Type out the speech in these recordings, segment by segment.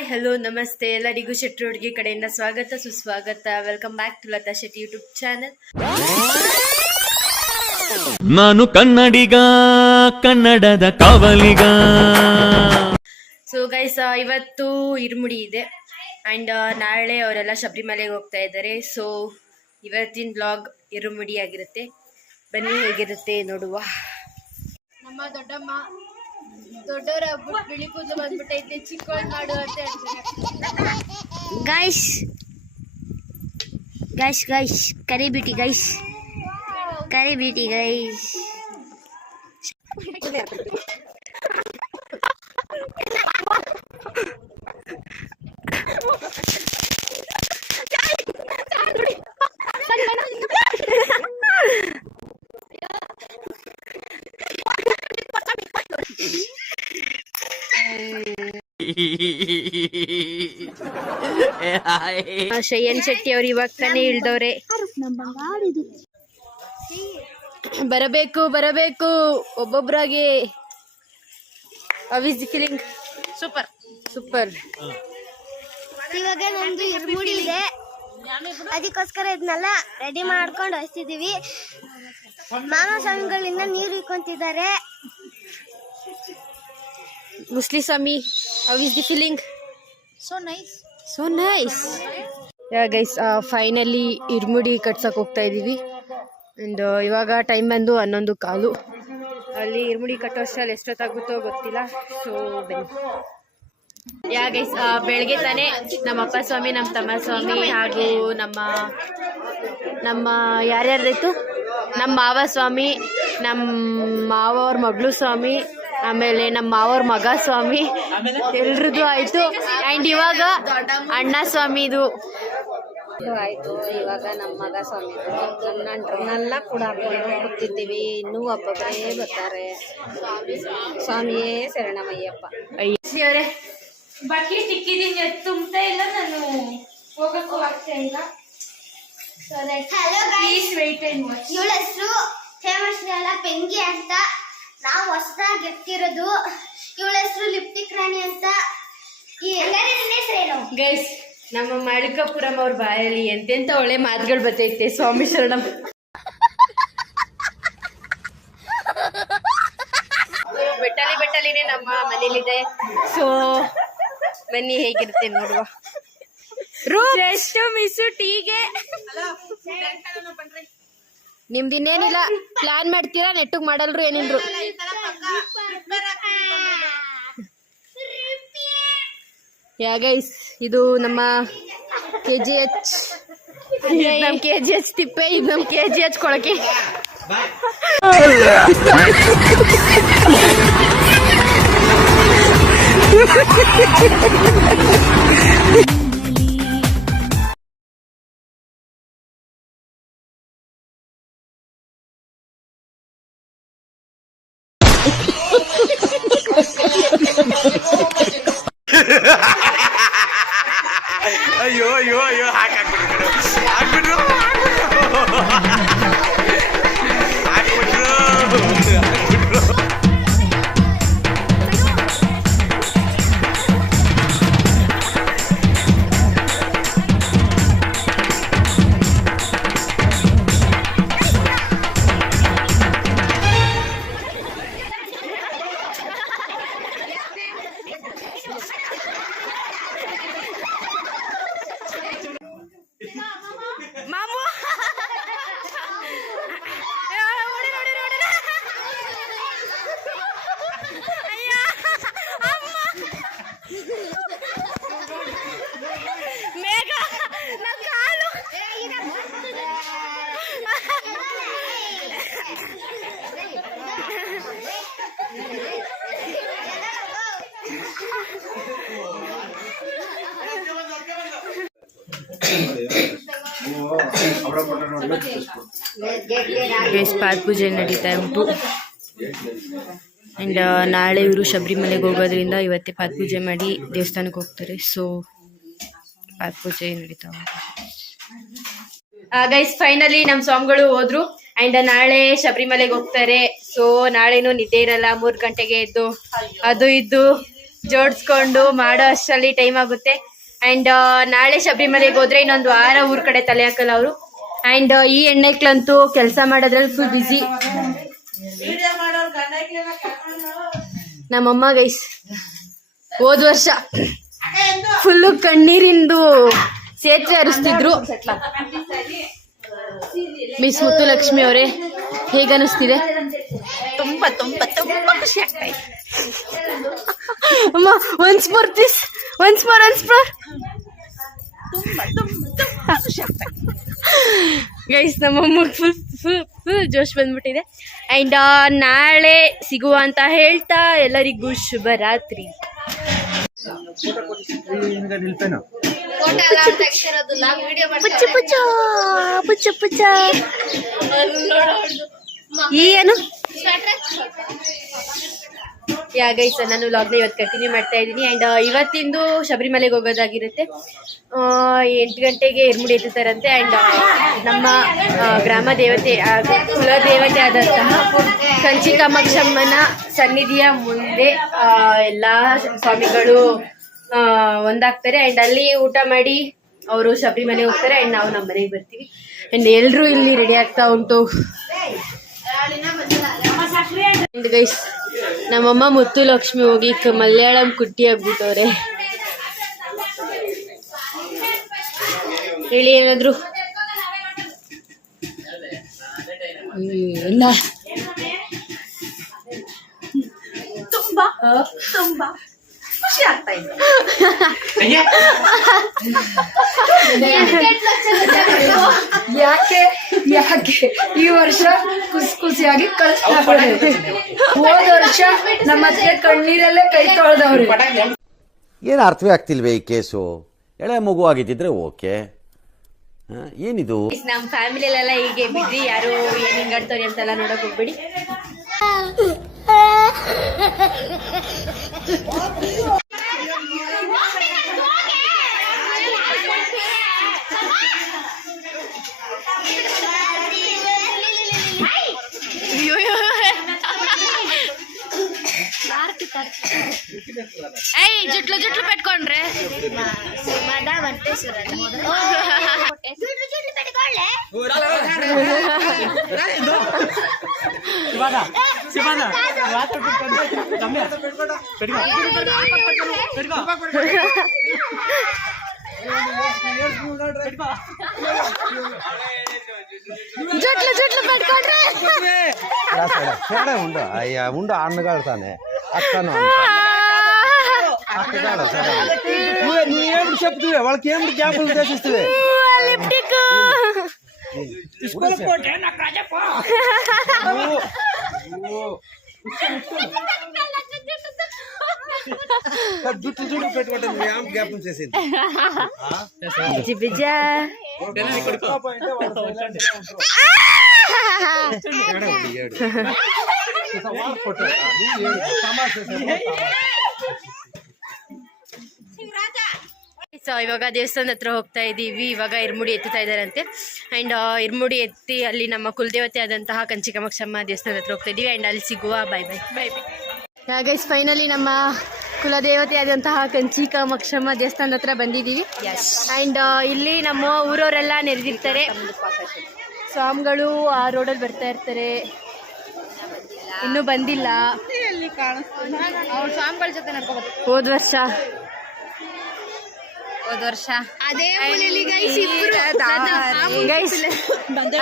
Hi hello ನಮಸ್ತೆ ಎಲ್ಲರಿಗೂ ಶೆಟ್ಟಿ ಹುಡುಗಿ ಕಡೆಯಿಂದ ಸ್ವಾಗತ ಸುಸ್ವಾಗತ. Welcome back to Latha Shetty YouTube channel. ನಾನು ಕನ್ನಡಿಗ, ಕನ್ನಡದ ಕಾವಲಿಗ. ಸೊ ಗೈಸ್, ಇವತ್ತು ಇರುಮುಡಿ ಇದೆ ಆ್ಯಂಡ್ ನಾಳೆ ಅವರೆಲ್ಲ ಶಬರಿಮಲೆಗೆ ಹೋಗ್ತಾ ಇದ್ದಾರೆ. ಸೊ ಇವತ್ತಿನ ಬ್ಲಾಗ್ ಇರುಮುಡಿ ಆಗಿರುತ್ತೆ. ಬನ್ನಿ ಹೇಗಿರುತ್ತೆ ನೋಡುವ. ನಮ್ಮ ದೊಡ್ಡವರ ಬಿಳಿ ಕೂದಲು ಬಂದ್ಬಿಟ್ಟೈತೆ, ಚಿಕ್ಕವಳು ಮಾಡು ಅಂತ ಹೇಳ್ತಾರೆ. ಗೈಸ್ ಗೈಸ್ ಗೈಸ್ ಕರಿಬಿಟಿ ಗೈಸ್, ಕರಿಬಿಟಿ ಗೈಸ್. ಶಯನ್ ಶೆಟ್ಟಿ ಅವ್ರು ಇವಾಗ ತಾನೇ ಇಳ್ದವ್ರೆ. ಬರಬೇಕು ಬರಬೇಕು ಒಬ್ಬೊಬ್ರಾಗೆ. How's feeling super super. ಇವಾಗ ನಮ್ದು ಇರುಮುಡಿ ಇದೆ, ಅದಕ್ಕೋಸ್ಕರ ಇದನ್ನೆಲ್ಲ ರೆಡಿ ಮಾಡ್ಕೊಂಡು ಹಚ್ತಿದೀವಿ. ಮಾಮ ಸ್ವಾಮಿಗಳಿಂದ ನೀರು ಇಕ್ಕೊಂತಿದ್ದಾರೆ. ಮುಸ್ಲಿ ಸ್ವಾಮಿ, how is the feeling? So nice, so nice. Guys, finally irumudi ಕಟ್ಸಕ್ ಹೋಗ್ತಾ ಇದೀವಿ. ಅಂಡ್ ಇವಾಗ ಟೈಮ್ ಬಂದು 11:15. ಅಲ್ಲಿ ಇರುಮುಡಿ ಕಟ್ಟೋ ಅಷ್ಟರಲ್ಲಿ ಎಷ್ಟೊತ್ತಾಗುತ್ತೋ ಗೊತ್ತಿಲ್ಲ. ಸೊ ಬನ್ನಿ. ಗೈಸ್, ಬೆಳಗ್ಗೆ ತಾನೇ ನಮ್ಮ ಅಪ್ಪ ಸ್ವಾಮಿ, ನಮ್ಮ ತಮ್ಮ ಸ್ವಾಮಿ ಹಾಗೂ ನಮ್ಮ ಯಾರ್ಯಾರ್ದಾಯ್ತು, ನಮ್ಮ ಮಾವ ಸ್ವಾಮಿ, ನಮ್ಮ ಮಾವವ್ರ ಮಗಳು ಸ್ವಾಮಿ, ಆಮೇಲೆ ನಮ್ಮ ಮಾವವ್ರ ಮಗ ಸ್ವಾಮಿ, ಎಲ್ರದ್ದು ಆಯ್ತು. ಆ್ಯಂಡ್ ಇವಾಗ ಅಣ್ಣ ಸ್ವಾಮಿದು ಆಯ್ತು. ಇವಾಗ ನಮ್ಮ ಮಗ ಸ್ವಾಮಿ ನಂಟ್ರನ್ನೆಲ್ಲ ಕೂಡ ಕೂತಿದ್ದೀವಿ. ಇನ್ನೂ ಒಬ್ಬೊಬ್ಬರೇ ಬರ್ತಾರೆ. ಸ್ವಾಮಿಯೇ ಶರಣಮಯ್ಯಪ್ಪ. ಅವರೇ ಬಕೆಟ್ ಇಕ್ಕಿದೀನಿ, ತುಂಬ್ತಾ ಇಲ್ಲ, ನಾನು ಹೋಗಕ್ಕೂ ಆಗ್ತಾ ಇಲ್ಲ. ಇವಳ ಹೆಸರು ಫೇಮಸ್ ಅಲ್ಲ ಪೆಂಗಿ ಅಂತ. ನಾವು ಹೊಸದಾಗಿ ಎತ್ತಿರೋದು. ಇವಳ ಹೆಸರು ಲಿಪ್ಟಿಕ್ ರಾಣಿ ಅಂತ. ಈ ಎಲ್ಲರೂ ನನ್ನ ಹೆಸರೇನು ಗೈಸ್, ನಮ್ಮ ಮಾಳಿಕಾಪುರಂ ಅವ್ರ ಬಾಯಲ್ಲಿ ಎಂತೆಂತ ಒಳ್ಳೆ ಮಾತುಗಳು ಬರ್ತೈತೆ. ಸ್ವಾಮಿ ಶರಣಂ. ಬೆಟ್ಟಲಿನೇ ನಮ್ಮ ಮನೇಲಿದೆ. ಸೊ ಬನ್ನಿ ಹೇಗಿರುತ್ತೆ ನೋಡುವ. ಎಷ್ಟು ಮಿಸ್ಸು ಟೀಗೆ. ನಿಮ್ದು ಇನ್ನೇನಿಲ್ಲ, ಪ್ಲಾನ್ ಮಾಡ್ತೀರಾ, ನೆಟ್ಟಗ್ ಮಾಡಲ್ರು ಏನಿಲ್ರು. ಗೈಸ್, ಇದು ನಮ್ಮ KGH, ನಮ್ಮ KGH ತಿಪ್ಪೆ, ಇದು ನಮ್ಮ KGH ಕೊಳಕೆ. ಅಯ್ಯೋ ಅಯ್ಯೋ ಅಯ್ಯೋ, ಹಾಕ್ಬಿಟ್ರು ಹಾಕ್ಬಿಟ್ರು. ಪಾದ ಪೂಜೆ ನಡೀತಾ ಉಂಟು. ಆ್ಯಂಡ್ ನಾಳೆ ಇವರು ಶಬರಿಮಲೆಗೆ ಹೋಗೋದ್ರಿಂದ ಇವತ್ತೇ ಪಾದ ಪೂಜೆ ಮಾಡಿ ದೇವಸ್ಥಾನಕ್ಕೆ ಹೋಗ್ತಾರೆ. ಸೊ ಪಾದ ಪೂಜೆ ನಡೀತಾ ಉಂಟು. ಗೈಸ್, ಫೈನಲಿ ನಮ್ಮ ಸ್ವಾಮಿಗಳು ಹೋದ್ರು ಆ್ಯಂಡ್ ನಾಳೆ ಶಬರಿಮಲೆಗೆ ಹೋಗ್ತಾರೆ. ಸೊ ನಾಳೆನೂ ನಿದ್ದೆ ಇರಲ್ಲ, 3 ಗಂಟೆಗೆ ಎದ್ದು ಅದು ಇದ್ದು ಜೋಡಿಸ್ಕೊಂಡು ಮಾಡೋ ಅಷ್ಟರಲ್ಲಿ ಟೈಮ್ ಆಗುತ್ತೆ. ಆ್ಯಂಡ್ ನಾಳೆ ಶಬರಿಮಲೆಗೆ ಹೋದ್ರೆ ಇನ್ನೊಂದು ವಾರ ಊರ್ ಕಡೆ ತಲೆ ಹಾಕಲ್ಲ ಅವರು. ಆ್ಯಂಡ್ ಈ ಹೆಣ್ಣೈಕ್ಳಂತೂ ಕೆಲಸ ಮಾಡೋದ್ರಲ್ಲಿ ಫುಲ್ ಬ್ಯುಸಿ. ನಮ್ಮಮ್ಮ ಗೈಸ್ ಹೋದ್ ವರ್ಷ ಫುಲ್ಲು ಕಣ್ಣೀರಿಂದು ಸೇತುವೆ ಹರಿಸ್ತಿದ್ರು. ಮಿಸ್ ಮುತ್ತುಲಕ್ಷ್ಮಿ ಅವರೇ, ಹೇಗನ್ನಿಸ್ತಿದೆ? ತುಂಬಾ ತುಂಬಾ ತುಂಬಾ ಖುಷಿ ಆಗ್ತಾ ಇದೆ. ಅಮ್ಮ once more please, once more. Guys ನಮ್ಮಮ್ಮಗೆ ಫುಲ್ ಜೋಶ್ ಬಂದ್ಬಿಟ್ಟಿದೆ. ಆ್ಯಂಡ್ ನಾಳೆ ಸಿಗುವ ಅಂತ ಹೇಳ್ತಾ ಎಲ್ಲರಿಗೂ ಶುಭರಾತ್ರಿ. ಪುಚ್ಚ ಪುಚ್ಚ ಏನು ಗೈಸ್, ನಾನು ವ್ಲಾಗ್ನ ಇವತ್ತು ಕಂಟಿನ್ಯೂ ಮಾಡ್ತಾ ಇದ್ದೀನಿ. ಆ್ಯಂಡ್ ಇವತ್ತಿಂದು ಶಬರಿಮಲೆಗೆ ಹೋಗೋದಾಗಿರುತ್ತೆ. 8 ಗಂಟೆಗೆ ಇರ್ಮುಡಿ ಎತ್ತುತ್ತಾರಂತೆ. ಆ್ಯಂಡ್ ನಮ್ಮ ಗ್ರಾಮ ದೇವತೆ ಕುಲ ದೇವತೆ ಆದಂತಹ ಕಂಚಿ ಕಾಮಾಕ್ಷಮ್ಮನ ಸನ್ನಿಧಿಯ ಮುಂದೆ ಎಲ್ಲ ಸ್ವಾಮಿಗಳು ಒಂದಾಗ್ತಾರೆ. ಆ್ಯಂಡ್ ಅಲ್ಲಿ ಊಟ ಮಾಡಿ ಅವರು ಶಬರಿಮಲೆ ಹೋಗ್ತಾರೆ. ಆ್ಯಂಡ್ ನಾವು ನಮ್ಮ ಮನೆಗೆ ಬರ್ತೀವಿ. ಆ್ಯಂಡ್ ಎಲ್ಲರೂ ಇಲ್ಲಿ ರೆಡಿ ಆಗ್ತಾ ಉಂಟು. ಗೈಸ್ ನಮ್ಮಮ್ಮ ಮುತ್ತುಲಕ್ಷ್ಮಿ ಹೋಗಿ ಮಲಯಾಳಂ ಕುಟ್ಟಿ ಆಗ್ಬಿಟ್ಟವ್ರೆ. ಹೇಳಿ ಏನಾದ್ರು. ಇಲ್ಲ ತುಂಬಾ ತುಂಬಾ ಖುಷಿ ಆಗ್ತಾ ಇದೆ. ಯಾಕೆ ಈ ವರ್ಷ ಖುಷಿಯಾಗಿ ಕಳ್ಸ್ತಾರೆ. ಹೋದ ವರ್ಷ ನಮ್ಮ ಅತ್ತೆ ಕಣ್ಣೀರಲ್ಲೇ ಕೈ ತೊಳೆದವ್ರೆ. ಏನು ಅರ್ಥವೇ ಆಗ್ತಿಲ್ವೇ ಈ ಕೇಸು? ಎಳೆ ಮಗು ಆಗಿದ್ದಿದ್ರೆ ಓಕೆ, ಏನಿದು? ನಮ್ಮ ಫ್ಯಾಮಿಲಿಯಲ್ಲೆಲ್ಲ ಹೀಗೆ ಬಿಡ್ರಿ, ಯಾರು ಏನ್ ಹಿಂಗಾಡ್ತವ್ರಿ ಅಂತೆಲ್ಲ ನೋಡಕ್ ಹೋಗ್ಬೇಡಿ. ಜುಟ್ಲು ಜುಟ್ಲು ಪೆಟ್ಕೊಂಡ್ರೆ జట్లు జట్లు పెట్టుకోండి ఉండు అయ్యా ఉండు అన్నగాడుతానే అక్కను నువ్వేమిటి చెప్తువే వాళ్ళకి ఏమిటి జ్ఞాపకం చేసిస్తువే జుట్టు జుట్టు పెట్టుకుంటే జ్ఞాపకం చేసేది ಸೊ ಇವಾಗ ದೇವಸ್ಥಾನದ ಹತ್ರ ಹೋಗ್ತಾ ಇದ್ದೀವಿ. ಇವಾಗ ಇರ್ಮುಡಿ ಎತ್ತುತ್ತಾ ಇದ್ದಾರಂತೆ. ಆ್ಯಂಡ್ ಇರ್ಮುಡಿ ಎತ್ತಿ ಅಲ್ಲಿ ನಮ್ಮ ಕುಲದೇವತೆ ಆದಂತಹ ಕಂಚಿ ಕಾಮಾಕ್ಷಮ್ಮ ದೇವಸ್ಥಾನದ ಹತ್ರ ಹೋಗ್ತಾ ಇದ್ದೀವಿ. ಆ್ಯಂಡ್ ಅಲ್ಲಿ ಸಿಗುವ. Bye bye bye bye. Guys finally ನಮ್ಮ ಕುಲದೇವತೆ ಆದಂತಹ ಕಂಚಿ ಕಾಮಾಕ್ಷಮ್ಮ ದೇವಸ್ಥಾನದ ಹತ್ರ ಬಂದಿದ್ದೀವಿ. ಆ್ಯಂಡ್ ಇಲ್ಲಿ ನಮ್ಮ ಊರವರೆಲ್ಲ ನೆರೆದಿರ್ತಾರೆ. ಸ್ವಾಮಿಗಳು ಆ ರೋಡಲ್ಲಿ ಬರ್ತಾ ಇರ್ತಾರೆ. ಇನ್ನೂ ಬಂದಿಲ್ಲ. ಸ್ವಾಮಿಗಳ ಜೊತೆ ಹೋದ ವರ್ಷ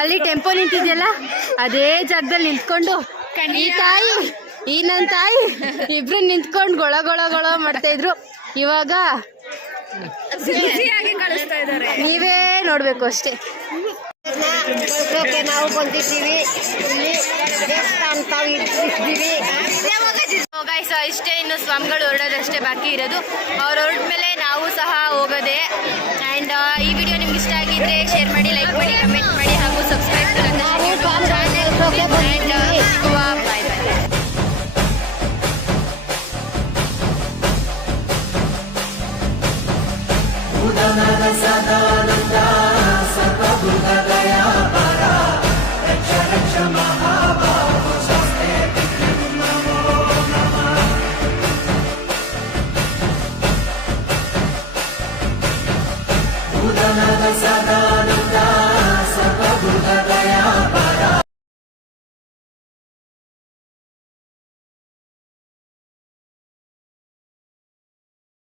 ಅಲ್ಲಿ ಟೆಂಪೋ ನಿಂತಿದ್ಯಲ್ಲ ಅದೇ ಜಾಗದಲ್ಲಿ ನಿಂತ್ಕೊಂಡು ಈ ತಾಯಿ ಈ ನನ್ನ ತಾಯಿ ಇಬ್ರು ನಿಂತ್ಕೊಂಡು ಗೊಳ ಗೊಳ ಗೊಳ ಮಾಡ್ತಾ ಇದ್ರು. ಇವಾಗ ಕಳಿಸ್ತಾ ಇದ್ದಾರೆ. ನೀವೇ ನೋಡ್ಬೇಕು ಅಷ್ಟೇ. ನಾವು ಬಂದಿದ್ದೀವಿ, ಇಲ್ಲಿ ದೇವಸ್ಥಾನ ಇದ್ದೀವಿ. ಇಷ್ಟೇ, ಇನ್ನು ಸ್ವಾಮಿಗಳು ಹೊರಡೋದಷ್ಟೇ ಬಾಕಿ ಇರೋದು. ಅವ್ರು ಹೊರಡ್ಮೇಲೆ ನಾವು ಸಹ ಹೋಗೋದೆ. ಆ್ಯಂಡ್ ಈ ವಿಡಿಯೋ ನಿಮ್ಗೆ ಇಷ್ಟ ಆಗಿದ್ರೆ ಶೇರ್ ಮಾಡಿ, ಲೈಕ್ ಮಾಡಿ, ಕಮೆಂಟ್ ಮಾಡಿ ಹಾಗೂ ಸಬ್ಸ್ಕ್ರೈಬ್ ಬಾಯ್ ಬಾಯ್. ಸ